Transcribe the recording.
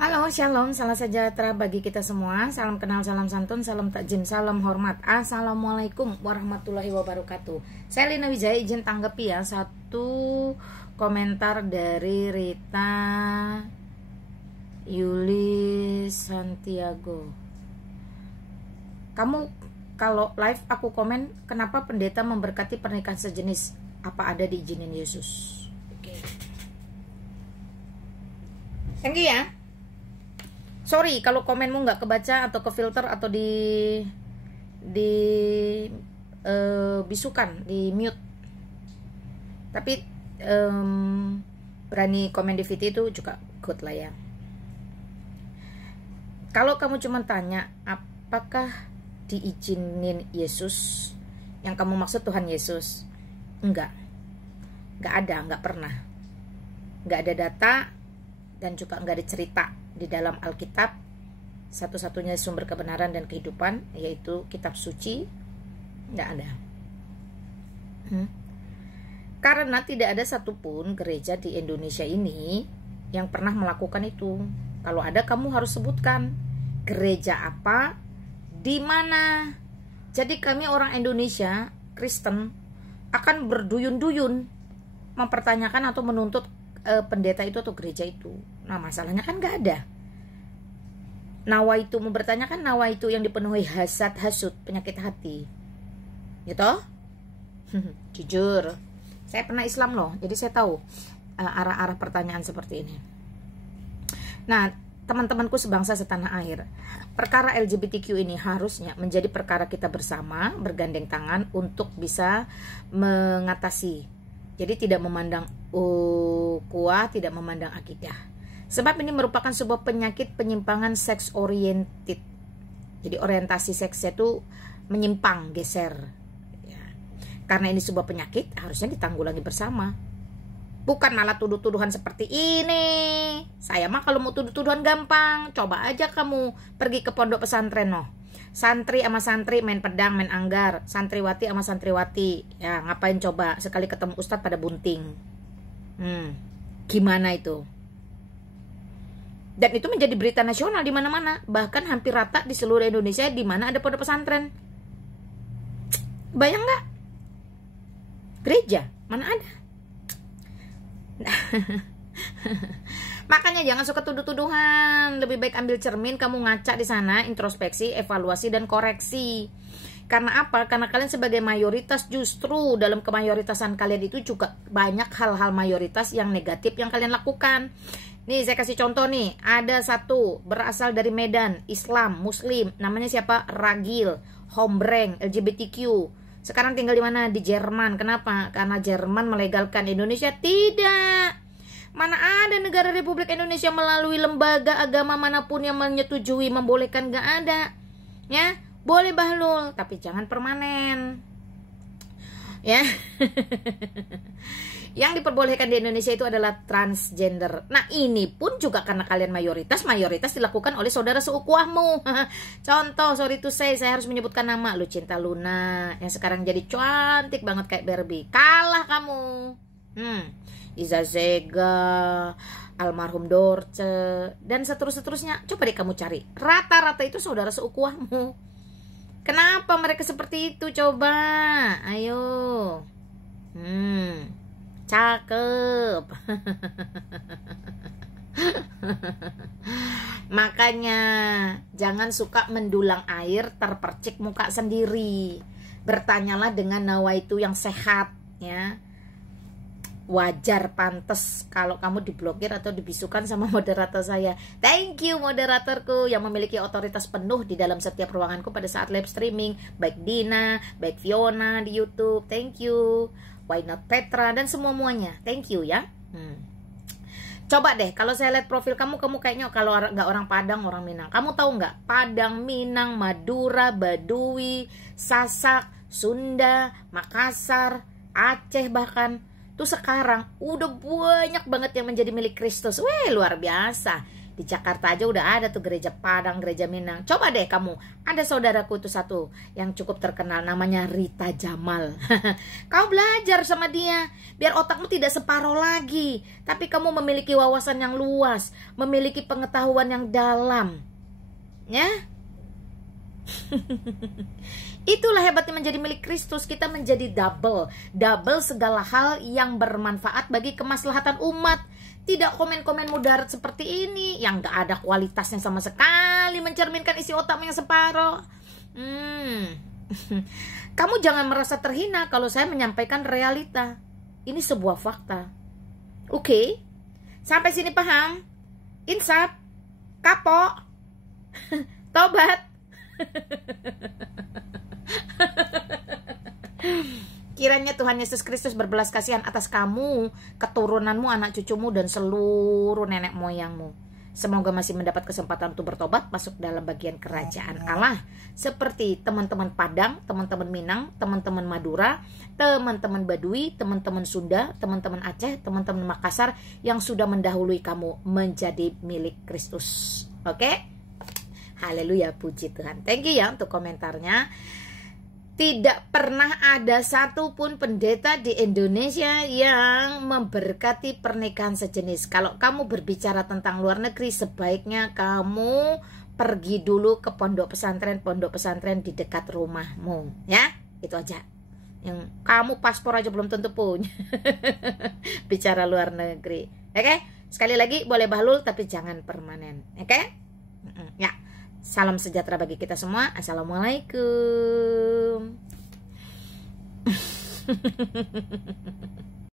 Halo, shalom, salam sejahtera bagi kita semua. Salam kenal, salam santun, salam takjim, salam hormat. Assalamualaikum warahmatullahi wabarakatuh. Saya Lina Wijaya, izin tanggapi ya satu komentar dari Rita Yuli Santiago. Kamu kalau live aku komen, kenapa pendeta memberkati pernikahan sejenis? Apa ada diizinin Yesus? Oke. Thank you ya. Sorry kalau komenmu nggak kebaca atau ke filter atau bisukan, di mute. Tapi berani komen di VT itu juga good lah ya. Kalau kamu cuma tanya apakah diizinin Yesus, yang kamu maksud Tuhan Yesus, enggak ada, enggak pernah, enggak ada data dan juga enggak ada cerita di dalam Alkitab. Satu-satunya sumber kebenaran dan kehidupan yaitu kitab suci, enggak ada. Karena tidak ada satupun gereja di Indonesia ini yang pernah melakukan itu. Kalau ada, kamu harus sebutkan gereja apa, di mana. Jadi kami orang Indonesia Kristen akan berduyun-duyun mempertanyakan atau menuntut pendeta itu atau gereja itu. Nah, masalahnya kan nggak ada. Nawa itu mempertanyakan, nawa itu yang dipenuhi hasad, hasut, penyakit hati, gitu. Jujur, saya pernah Islam loh, jadi saya tahu arah-arah pertanyaan seperti ini. Nah, teman-temanku sebangsa setanah air, perkara LGBTQ ini harusnya menjadi perkara kita bersama, bergandeng tangan untuk bisa mengatasi. Jadi tidak memandang ukhuwah, tidak memandang akidah. Sebab ini merupakan sebuah penyakit penyimpangan seks oriented. Jadi orientasi seksnya itu menyimpang, geser. Ya. Karena ini sebuah penyakit, harusnya ditanggulangi bersama. Bukan malah tuduh-tuduhan seperti ini. Saya mah kalau mau tuduh-tuduhan gampang. Coba aja kamu pergi ke pondok pesantren noh. Santri sama santri main pedang, main anggar. Santriwati sama santriwati. Ya ngapain coba sekali ketemu ustadz pada bunting. Gimana itu? Dan itu menjadi berita nasional di mana-mana. Bahkan hampir rata di seluruh Indonesia di mana ada pondok pesantren. Bayang nggak? Gereja mana ada? Makanya jangan suka tuduh-tuduhan. Lebih baik ambil cermin, kamu ngaca di sana, introspeksi, evaluasi dan koreksi. Karena apa? Karena kalian sebagai mayoritas, justru dalam kemayoritasan kalian itu juga banyak hal-hal mayoritas yang negatif yang kalian lakukan. Nih saya kasih contoh nih, ada satu berasal dari Medan, Islam, Muslim, namanya siapa? Ragil, Hombreng, LGBTQ. Sekarang tinggal di mana? Di Jerman. Kenapa? Karena Jerman melegalkan. Indonesia tidak. Mana ada negara Republik Indonesia melalui lembaga agama manapun yang menyetujui membolehkan, gak ada. Ya, boleh bahlul, tapi jangan permanen. Ya. Yang diperbolehkan di Indonesia itu adalah transgender. Nah, ini pun juga karena kalian mayoritas dilakukan oleh saudara seukuahmu. Contoh, sorry to say, saya harus menyebutkan nama. Lucinta Luna, yang sekarang jadi cantik banget kayak Barbie. Kalah kamu. Iza Zega, almarhum Dorce, dan seterusnya. Coba deh kamu cari. Rata-rata itu saudara seukuahmu. Kenapa mereka seperti itu? Coba. Ayo. Cakep. Makanya jangan suka mendulang air terpercik muka sendiri. Bertanyalah dengan nawaitu yang sehat ya. Wajar, pantas kalau kamu diblokir atau dibisukan sama moderator saya. Thank you moderatorku yang memiliki otoritas penuh di dalam setiap ruanganku pada saat live streaming. Baik Dina, baik Fiona di YouTube. Thank you. Why not Petra dan semuanya. Thank you ya. Coba deh kalau saya lihat profil kamu kayaknya kalau nggak orang Padang, orang Minang. Kamu tahu nggak? Padang, Minang, Madura, Baduy, Sasak, Sunda, Makassar, Aceh bahkan tuh sekarang udah banyak banget yang menjadi milik Kristus. Luar biasa. Di Jakarta aja udah ada tuh gereja Padang, gereja Minang. Coba deh kamu, ada saudaraku itu satu yang cukup terkenal, namanya Rita Jamal. Kau belajar sama dia, biar otakmu tidak separuh lagi, tapi kamu memiliki wawasan yang luas, memiliki pengetahuan yang dalam. Ya. Itulah hebatnya menjadi milik Kristus. Kita menjadi double segala hal yang bermanfaat bagi kemaslahatan umat. Tidak komen-komen mudarat seperti ini yang gak ada kualitasnya sama sekali, mencerminkan isi otakmu yang separuh. Kamu jangan merasa terhina kalau saya menyampaikan realita. Ini sebuah fakta. Oke? Sampai sini paham? Insaf? Kapok? Tobat? Kiranya Tuhan Yesus Kristus berbelas kasihan atas kamu, keturunanmu, anak cucumu, dan seluruh nenek moyangmu. Semoga masih mendapat kesempatan untuk bertobat, masuk dalam bagian kerajaan Allah. Seperti teman-teman Padang, teman-teman Minang, teman-teman Madura, teman-teman Baduy, teman-teman Sunda, teman-teman Aceh, teman-teman Makassar yang sudah mendahului kamu menjadi milik Kristus. Oke? Haleluya, puji Tuhan. Thank you ya untuk komentarnya. Tidak pernah ada satupun pendeta di Indonesia yang memberkati pernikahan sejenis. Kalau kamu berbicara tentang luar negeri, sebaiknya kamu pergi dulu ke pondok pesantren di dekat rumahmu. Ya, itu aja. Yang kamu paspor aja belum tentu punya. Bicara luar negeri. Oke? Sekali lagi, boleh bahlul tapi jangan permanen. Oke? Ya. Salam sejahtera bagi kita semua. Assalamualaikum.